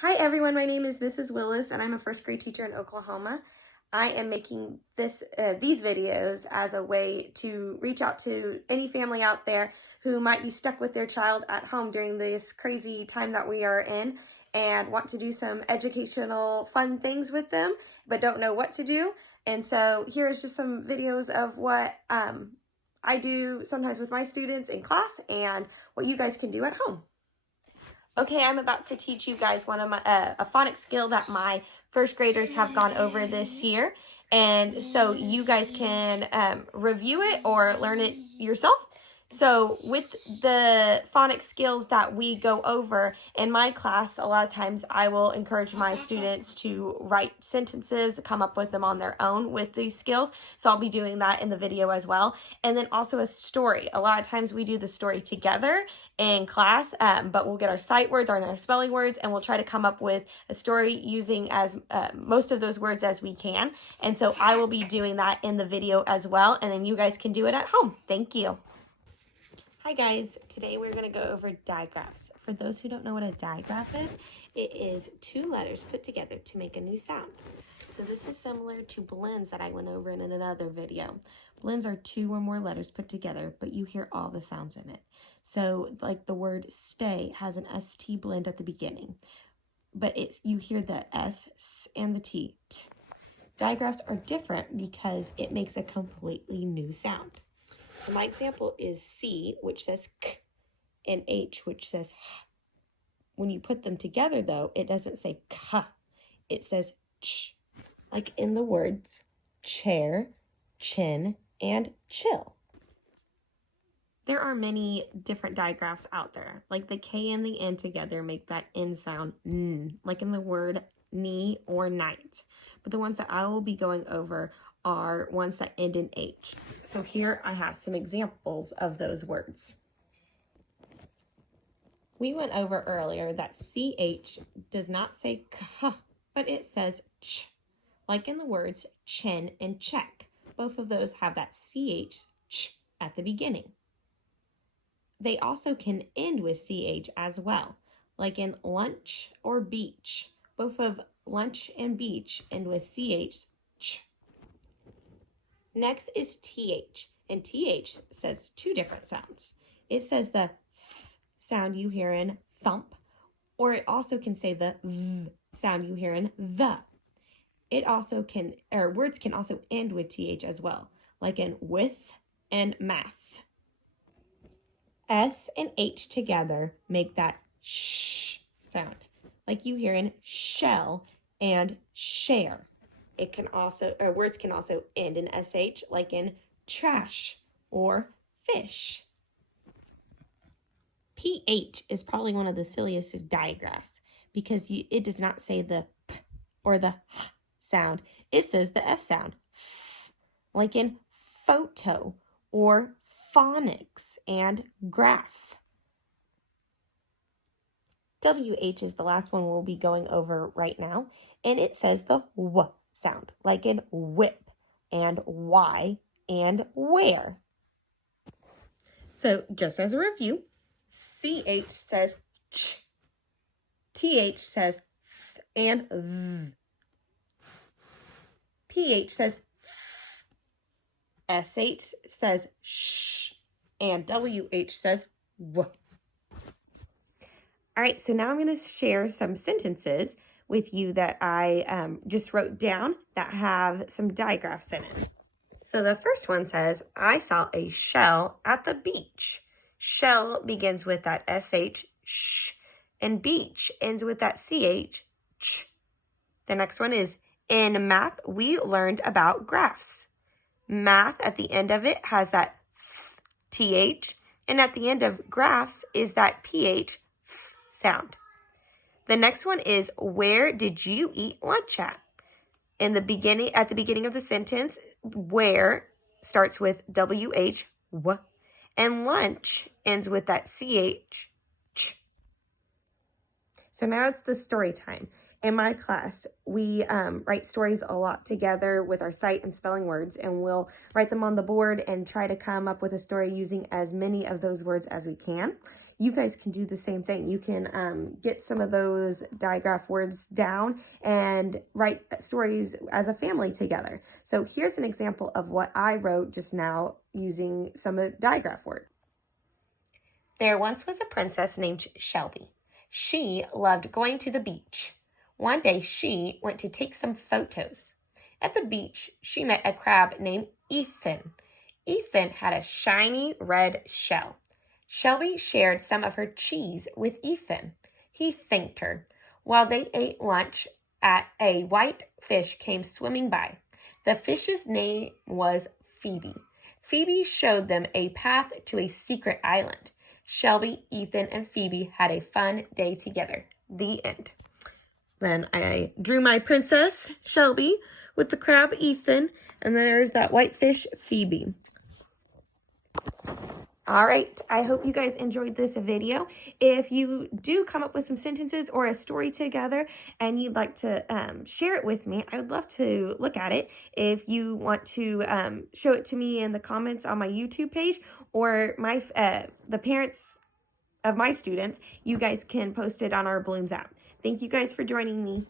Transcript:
Hi everyone, my name is Mrs. Willis and I'm a first grade teacher in Oklahoma. I am making these videos as a way to reach out to any family out there who might be stuck with their child at home during this crazy time that we are in and want to do some educational fun things with them but don't know what to do. And so here's just some videos of what I do sometimes with my students in class and what you guys can do at home. Okay, I'm about to teach you guys one of my a phonics skill that my first graders have gone over this year, and so you guys can review it or learn it yourself. So with the phonics skills that we go over in my class, a lot of times I will encourage my students to write sentences, come up with them on their own with these skills. So I'll be doing that in the video as well. And then also a story. A lot of times we do the story together in class, but we'll get our sight words, our spelling words, and we'll try to come up with a story using as most of those words as we can. And so I will be doing that in the video as well, and then you guys can do it at home. Thank you. Hi guys, today we're going to go over digraphs. For those who don't know what a digraph is, it is two letters put together to make a new sound. So this is similar to blends that I went over in another video. Blends are two or more letters put together, but you hear all the sounds in it. So like the word stay has an ST blend at the beginning, but you hear the S and the T. Digraphs are different because it makes a completely new sound. So my example is C, which says K, and H, which says H. When you put them together, though, it doesn't say K. It says Ch, like in the words chair, chin, and chill. There are many different digraphs out there. Like the K and the N together make that N sound, N, like in the word knee or night. But the ones that I will be going over are ones that end in H. So here I have some examples of those words. We went over earlier that CH does not say K, but it says Ch, like in the words chin and check. Both of those have that CH, Ch, at the beginning. They also can end with CH as well, like in lunch or beach. Both of lunch and beach end with CH, Ch. Next is TH, and TH says two different sounds. It says the th sound you hear in thump, or it also can say the th sound you hear in the. It also can, or words can also end with TH as well, like in with and math. S and H together make that sh sound, like you hear in shell and share. It can also, or words can also end in SH, like in trash or fish. PH is probably one of the silliest digraphs because it does not say the P or the H sound. It says the F sound, like in photo or phonics and graph. WH is the last one we'll be going over right now, and it says the W sound, like in whip and why and where. So just as a review, CH says ch, TH says th and th, PH says th, SH says sh, and WH says w. All right, so now I'm going to share some sentences with you that I just wrote down that have some digraphs in it. So the first one says, I saw a shell at the beach. Shell begins with that SH, sh, and beach ends with that CH, ch. The next one is, in math, we learned about graphs. Math at the end of it has that th, and at the end of graphs is that ph sound. The next one is, where did you eat lunch at? At the beginning of the sentence, where starts with WH, w, and lunch ends with that CH, ch. So now it's the story time. In my class, we write stories a lot together with our sight and spelling words, and we'll write them on the board and try to come up with a story using as many of those words as we can. you guys can do the same thing. You can get some of those digraph words down and write stories as a family together. So here's an example of what I wrote just now using some of digraph words. There once was a princess named Shelby. She loved going to the beach. One day she went to take some photos. At the beach, she met a crab named Ethan. Ethan had a shiny red shell. Shelby shared some of her cheese with Ethan. He thanked her. While they ate lunch, a white fish came swimming by. The fish's name was Phoebe. Phoebe showed them a path to a secret island. Shelby, Ethan, and Phoebe had a fun day together. The end. Then I drew my princess, Shelby, with the crab, Ethan, and then there's that white fish, Phoebe. All right, I hope you guys enjoyed this video. If you do come up with some sentences or a story together and you'd like to share it with me, I would love to look at it. If you want to show it to me in the comments on my YouTube page or my the parents of my students, you guys can post it on our Blooms app. Thank you guys for joining me.